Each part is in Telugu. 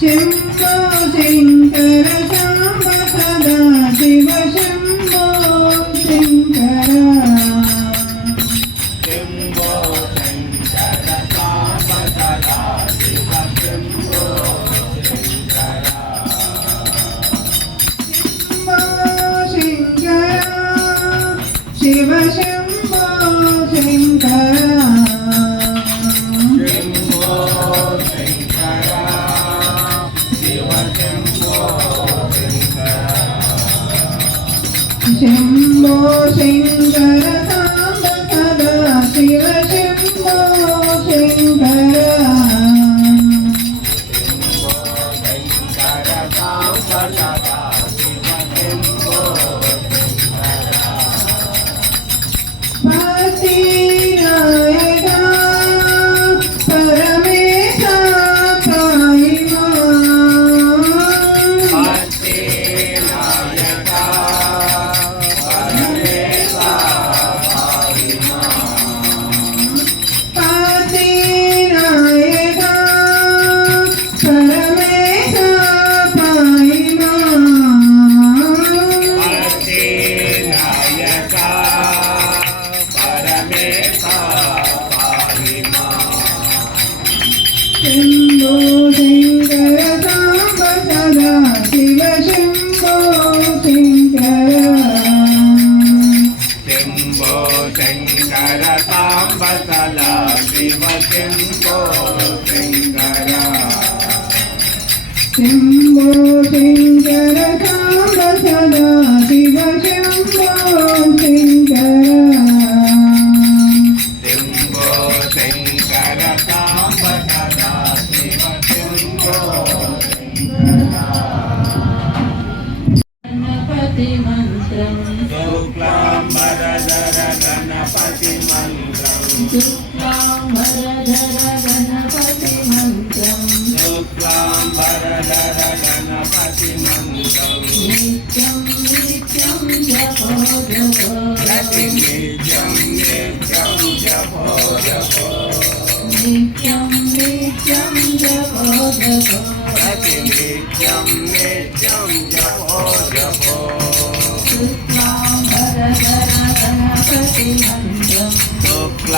శంభో శంకర సాంబ సదా శివ శంభో శంకర శంభో శంకర సాంబ సదా శివ శంభో శంకర శంభో శంకర శివ శంభో శంకర శంభో శంకర సాంబ సదా శివ శంభో శంకర పతినాయక పరమేశ పాహిమా శంభో శంకర సాంబ సదా శివ శంభో శంకర శంభో శంకర సాంబ సదా శివ శంభో శంకర శంభో శంకర సాంబ సదా శివ శంభో శంకర శుక్లాంబరధర గణపతి మంత్రం శుక్లాంబరధర గణపతి మంత్రం శుక్లాంబరధర గణపతి మంత్రం నిత్యం నిత్యం జపో జపో నిత్యం నిత్యం జపో జపో నిత్యం నిత్యం జపో జపో నిత్యం నిత్యం జపో జపో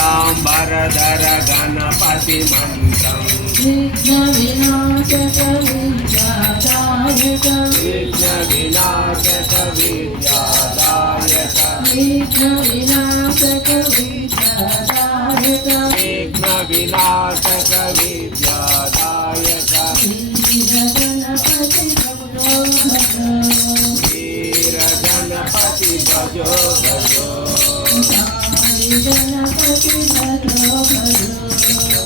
శుక్లాంబరధర గణపతి మంత్రం విఘ్న వినాశక విద్యాదాయక విఘ్న వినాశక విద్యాదాయక విఘ్న వినాశక విద్యాదాయక విఘ్న వినాశక విద్యాదాయక వీర గణపతి భజో భజో గణపతి భజో భజో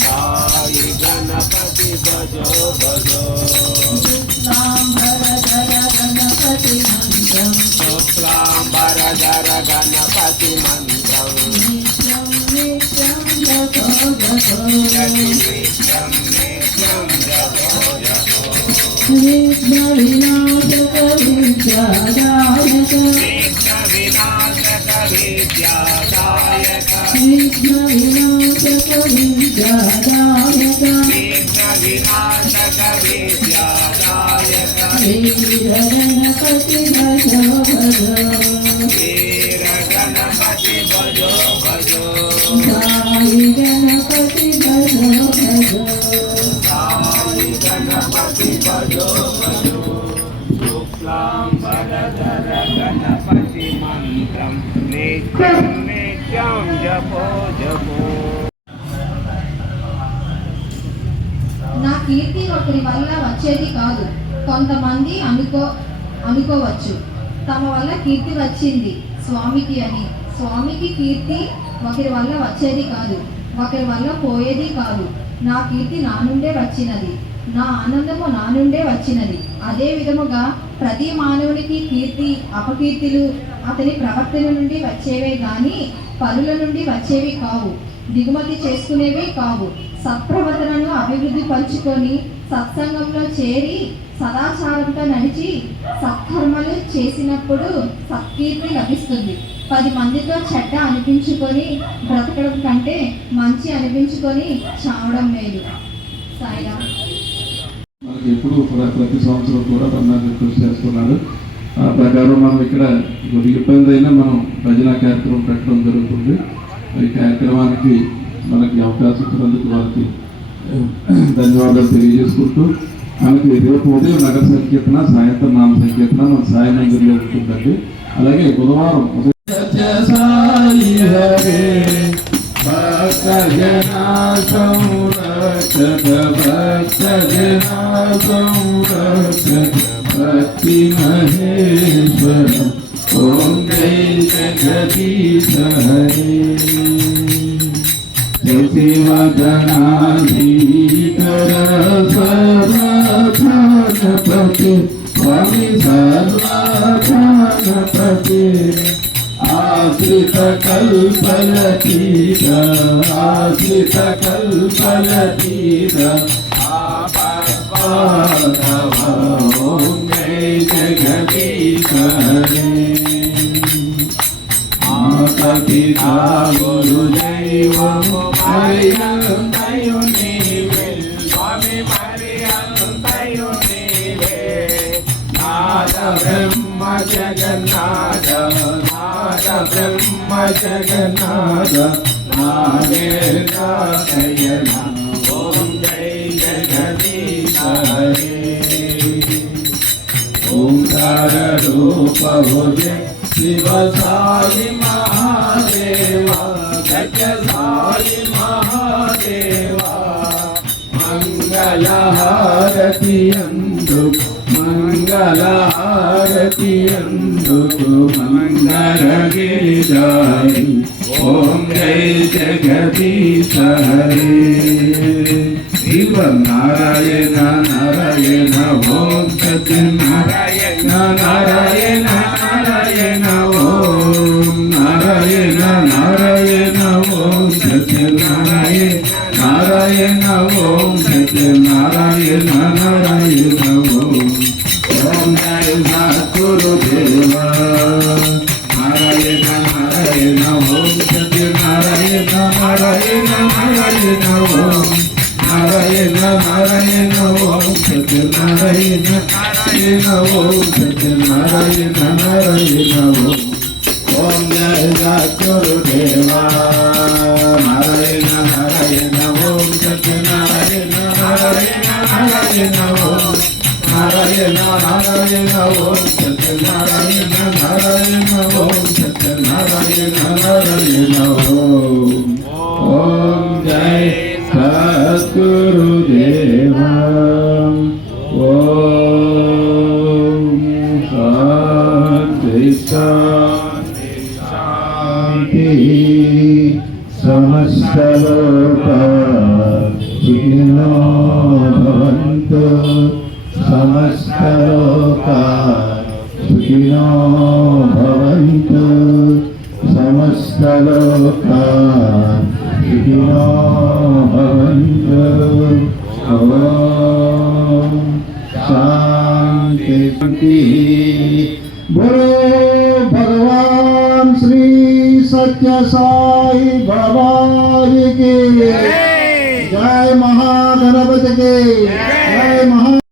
సాయి గణపతి భజో భజో శుక్లాంబరధర గణపతి మంత్రం శుక్లాంబరధర గణపతి మంత్రం నిత్యం నిత్యం జపో జపో నిత్యం నిత్యం జపో జపో విఘ్న వినాశక విద్యాదాయక విఘ్న వినాశక విద్యాదాయక విఘ్న వినాశక విద్యాదాయక విఘ్న వినాశక విద్యాదాయక వీర గణపతి భజో భజో వీర గణపతి భజో భజో సాయి గణపతి భజో భజో సాయి గణపతి భజో భజో శుక్లాంబరధర గణపతి మంత్రం నిత్యం నిత్యం జపో జపో. నా కీర్తి ఒకరి వల్ల వచ్చేది కాదు. కొంతమంది అనుకోవచ్చు తమ వల్ల కీర్తి వచ్చింది స్వామికి అని. స్వామికి కీర్తి ఒకరి వల్ల వచ్చేది కాదు, ఒకరి వల్ల పోయేది కాదు. నా కీర్తి నా నుండే వచ్చినది, నా ఆనందము నా నుండే వచ్చినది. అదే విధముగా ప్రతి మానవునికి కీర్తి అపకీర్తిలు అతని ప్రవర్తన నుండి వచ్చేవే గాని పరుల నుండి వచ్చేవి కావు, దిగుమతి చేసుకునేవి కావు. సత్ప్రవర్తనను అభివృద్ధి పరుచుకొని సత్సంగంలో చేరి సదాచారంతో నడిచి సత్కర్మలు చేసినప్పుడు సత్కీర్తి లభిస్తుంది. 10 మందితో చెడ్డ అనిపించుకొని బ్రతకడం కంటే మంచి అనిపించుకొని చావడం మేలు. సాయిరామ్. మనకి ఎప్పుడు ప్రతి సంవత్సరం కూడా రమణాన్ని కృషి చేస్తున్నాడు. ఆ ప్రకారం మనం ఇక్కడ కొద్దిగా ఇబ్బంది అయినా మనం భజన కార్యక్రమం పెట్టడం జరుగుతుంది. ఈ కార్యక్రమానికి మనకి అవకాశం ఇచ్చినందుకు వారికి ధన్యవాదాలు తెలియజేసుకుంటూ, మనకి రేపు ఉదయం నగర సంకీర్తన, సాయంత్రం నామ సంకీర్తన మన సాయి మందిర్లో ఉంటుందండి. అలాగే బుధవారం భక్తి మహేశ్వర ఓం జై జగదీశ హరే శివగణాధీకర సర్వధానపతి స్వామి సర్వధానపతి ఆశ్రిత కల్పలతీర ఆశ్రిత కల్పలతీర ఓం జై జగదీశ హరే మాతా పితా గురు దైవము మరియంతయు నీవే స్వామి మరియంతయు నీవే నాద బ్రహ్మ జగన్నాథ నాద బ్రహ్మ జగన్నాథ నాదే నారాయణ ఓం జై జగదీశ హరే ఓంకార రూప భుజే శివ సాయి మహాదేవా గజ సాయి మహాదేవా మంగళహారతి అందుకు మంగళహారతి అందుకు మంగళగిరిదారి ఓం జై జగదీశ హరే శివ నారాయణ నారాయణ ఓం సత్యనారాయణ నారాయణ నారాయణ ఓం నారాయణ నారాయణ ఓం సత్యనారాయణ నారాయణ ఓం సత్యనారాయణ నారాయణ ఓం ఓం జయ సద్గురుదేవ నారాయణ నారాయణ ఓం సత్యనారాయణ నారాయణ నారాయణ ఓం నారాయణ నారాయణ ఓం సత్యనారాయణ నారాయణ ఓం సత్యనారాయణ నారాయణ ఓం ఓం జయ సద్గురుదేవ నారాయణ నారాయణ ఓం సత్యనారాయణ నారాయణ నారాయణ ఓం నారాయణ నారాయణ ఓం సత్యనారాయణ నారాయణ ఓం సత్యనారాయణ నారాయణ ఓం ఓం జయ సద్గురుదేవ ఓం శాంతి శాంతి శాంతి సమస్త లోకా సుఖినో భవంతు సమస్త లోకా సుఖినో భవంతు సమస్త లోకా సుఖినో భవంతు ఓం శాంతి శాంతి बोलो भगवान श्री सत्य साई बाबा जी की जय महागणपति की